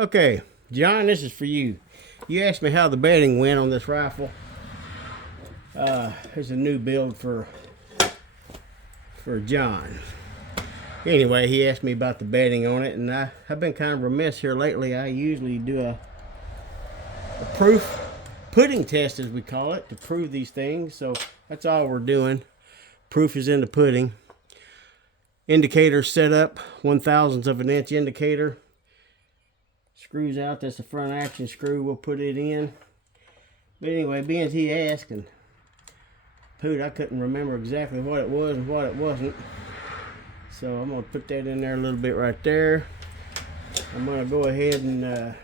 Okay, John, this is for you. You asked me how the bedding went on this rifle. There's a new build for John. Anyway, he asked me about the bedding on it, and I've been kind of remiss here lately. I usually do a proof pudding test, as we call it, to prove these things. So that's all we're doing. Proof is in the pudding. Indicator set up, 1/1000th of an inch indicator. Screws out, that's the front action screw. We'll put it in. But anyway, being as he asked, and I couldn't remember exactly what it was and what it wasn't. So I'm going to put that in there a little bit right there. I'm going to go ahead and,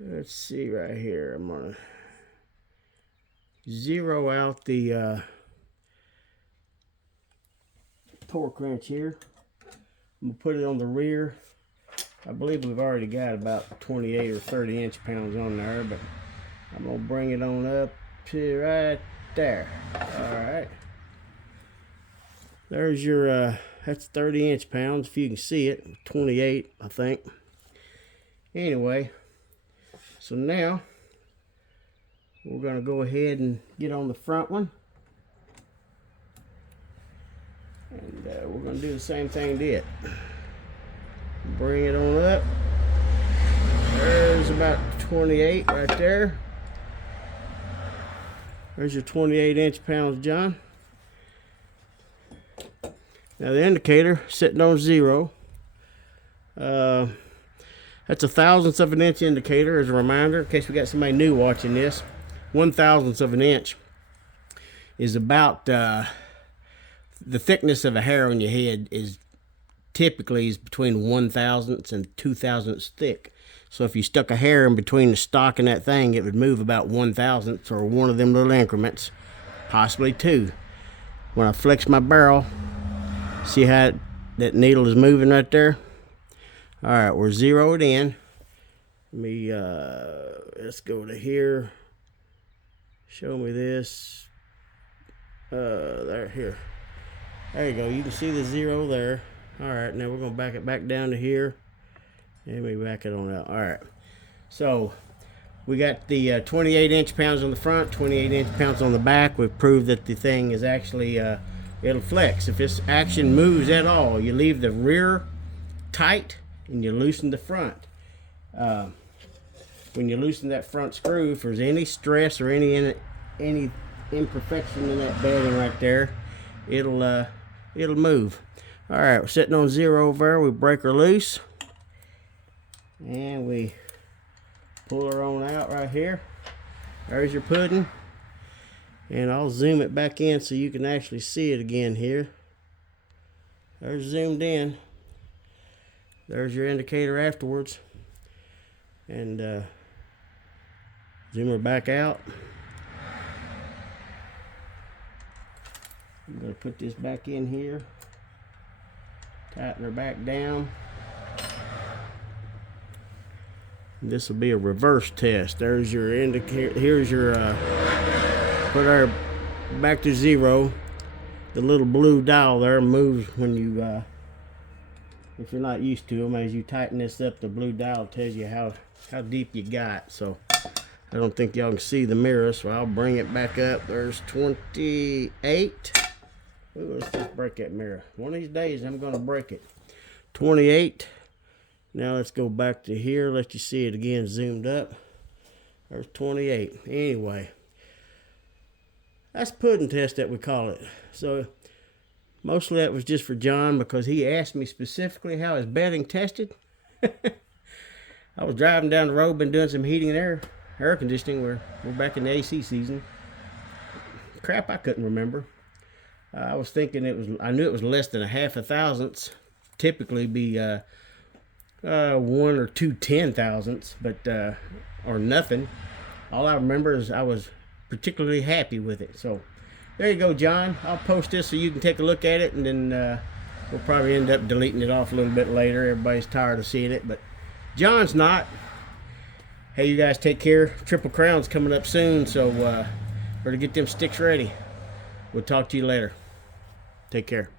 let's see right here. I'm going to zero out the torque wrench here. I'm going to put it on the rear. I believe we've already got about 28 or 30 inch-pounds on there, but I'm going to bring it on up to right there. Alright. There's your, that's 30 inch-pounds, if you can see it. 28, I think. Anyway, so now we're going to go ahead and get on the front one. And we're going to do the same thing to it. Bring it on up. There's about 28 right there. There's your 28 inch-pounds, John. Now the indicator sitting on 0. That's 1/1000th of an inch indicator, as a reminder, in case we got somebody new watching this. 1/1000th of an inch is about the thickness of a hair on your head is typically between 1/1000th and 2/1000ths thick. So if you stuck a hair in between the stock and that thing, it would move about 1/1000th or one of them little increments, possibly 2. When I flex my barrel, see how that needle is moving right there? All right, we're zeroed in. Let me, let's go to here. Show me this. Here. There you go. You can see the 0 there. All right, now we're going to back it back down to here. Let me back it on out. All right. So we got the 28 inch-pounds on the front, 28 inch-pounds on the back. We've proved that the thing is actually, it'll flex. If this action moves at all, you leave the rear tight and you loosen the front. When you loosen that front screw, if there's any stress or any imperfection in that bedding right there, it'll move. All right, we're sitting on 0 over there. We break her loose, and we pull her on out right here. There's your pudding, and I'll zoom it back in so you can actually see it again here. There's zoomed in. There's your indicator afterwards, and zoom her back out. I'm going to put this back in here. Tighten her back down. This will be a reverse test. There's your indicator. Here's your put our back to 0. The little blue dial there moves when you if you're not used to them. As you tighten this up, the blue dial tells you how deep you got. So I don't think y'all can see the mirror, so I'll bring it back up. There's 28. Ooh, let's just break that mirror. One of these days I'm going to break it. 28. Now let's go back to here. Let you see it again zoomed up. There's 28. Anyway, that's pudding test that we call it. So mostly that was just for John because he asked me specifically how his bedding tested. I was driving down the road, been doing some heating and air conditioning. We're back in the AC season. Crap, I couldn't remember. I was thinking I knew it was less than 1/2,000ths. Typically be 1 or 2 10,000ths, but or nothing. All I remember is I was particularly happy with it. So there you go, John. I'll post this so you can take a look at it, and then we'll probably end up deleting it off a little bit later. Everybody's tired of seeing it, but John's not. Hey, you guys take care. Triple Crown's coming up soon, so better get them sticks ready. We'll talk to you later. Take care.